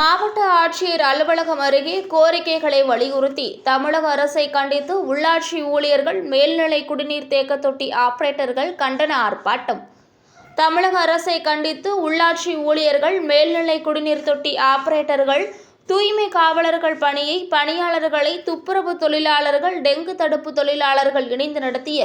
மாவட்ட ஆட்சியர் அலுவலகம் அருகே கோரிக்கைகளை வலியுறுத்தி தமிழக அரசை கண்டித்து உள்ளாட்சி ஊழியர்கள் மேல்நிலை குடிநீர் தேக்க தொட்டி ஆபரேட்டர்கள் கண்டன ஆர்ப்பாட்டம். தமிழக அரசை கண்டித்து உள்ளாட்சி ஊழியர்கள் மேல்நிலை குடிநீர் தொட்டி ஆபரேட்டர்கள் தூய்மை காவலர்கள் பணியை பணியாளர்களை துப்புரவு தொழிலாளர்கள் டெங்கு தடுப்பு தொழிலாளர்கள் இணைந்து நடத்திய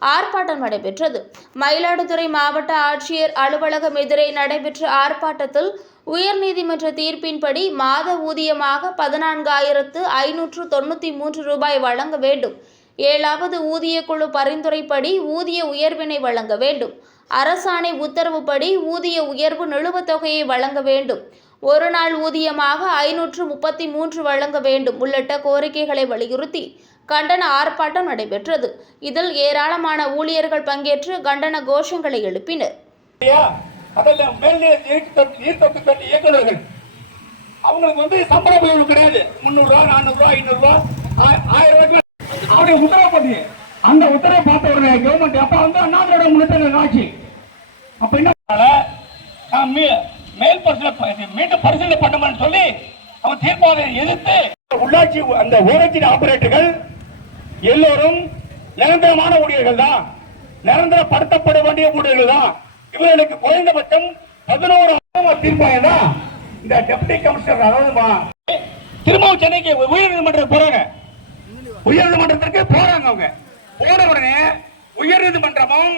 ஆர்ப்பாட்டம் நடைபெற்றது. மயிலாடுதுறை மாவட்ட ஆட்சியர் அலுவலகம் எதிரே நடைபெற்ற ஆர்ப்பாட்டத்தில் உயர்நீதிமன்ற தீர்ப்பின்படி மாத ஊதியமாக பதினான்காயிரத்து ஐநூற்று தொண்ணூற்றி மூன்று ரூபாய் வழங்க வேண்டும். ஏழாவது ஊதியக்குழு பரிந்துரைப்படி ஊதிய உயர்வினை வழங்க வேண்டும். அரசாணை உத்தரவுப்படி ஊதிய உயர்வு நிலுவத் தொகையை வழங்க வேண்டும். ஒரு நாள் ஊதியமாக ஐநூற்று முப்பத்தி மூன்று வழங்க வேண்டும் உள்ளிட்ட கோரிக்கைகளை வலியுறுத்தி கண்டன ஆர்ப்பாட்டம் நடைபெற்றது. இதில் ஏராளமான ஊழியர்கள் பங்கேற்று கண்டன கோஷங்களை எழுப்பினர். இல்லையா அதில் மேல்நிலை நீர் தொட்டி நீர் தொட்டி தொட்டி இயக்குநர்கள். அவங்களுக்கு வந்து சம்பள உயர்வு கிடையாது. முந்நூறுரூவா நானூறுரூவா ஐநூறுரூவா ஆயிரம் ரூபாய் அவருடைய உத்தரவு பண்ணி அந்த உத்தரவை பார்த்த உடனே கவர்மெண்ட் அப்ப வந்து அண்ணாதிரோட முன்னேற்ற ஆட்சி அப்ப என்ன பரிசீலனை மீண்டும் பரிசீலனை பண்ணுமான்னு சொல்லி அவன் தீர்மானத்தை எதிர்த்து உள்ளாட்சி அந்த ஊராட்சி ஆபரேட்டர்கள் எல்லோரும் நிரந்தரமான ஊழியர்கள் தான். நிரந்தரப்படுத்தப்பட வேண்டிய ஊழியர்கள் தான். இவர்களுக்கு குறைந்தபட்சம் பதினோரு தீர்ப்பாயம் தான் இந்த டெப்டி கமிஷனர் அதாவது திரும்பவும் சென்னைக்கு உயர் நீதிமன்றம் போறாங்க. உயர் நீதிமன்றத்திற்கு போறாங்க அவங்க. போன உடனே உயர் நீதிமன்றமும்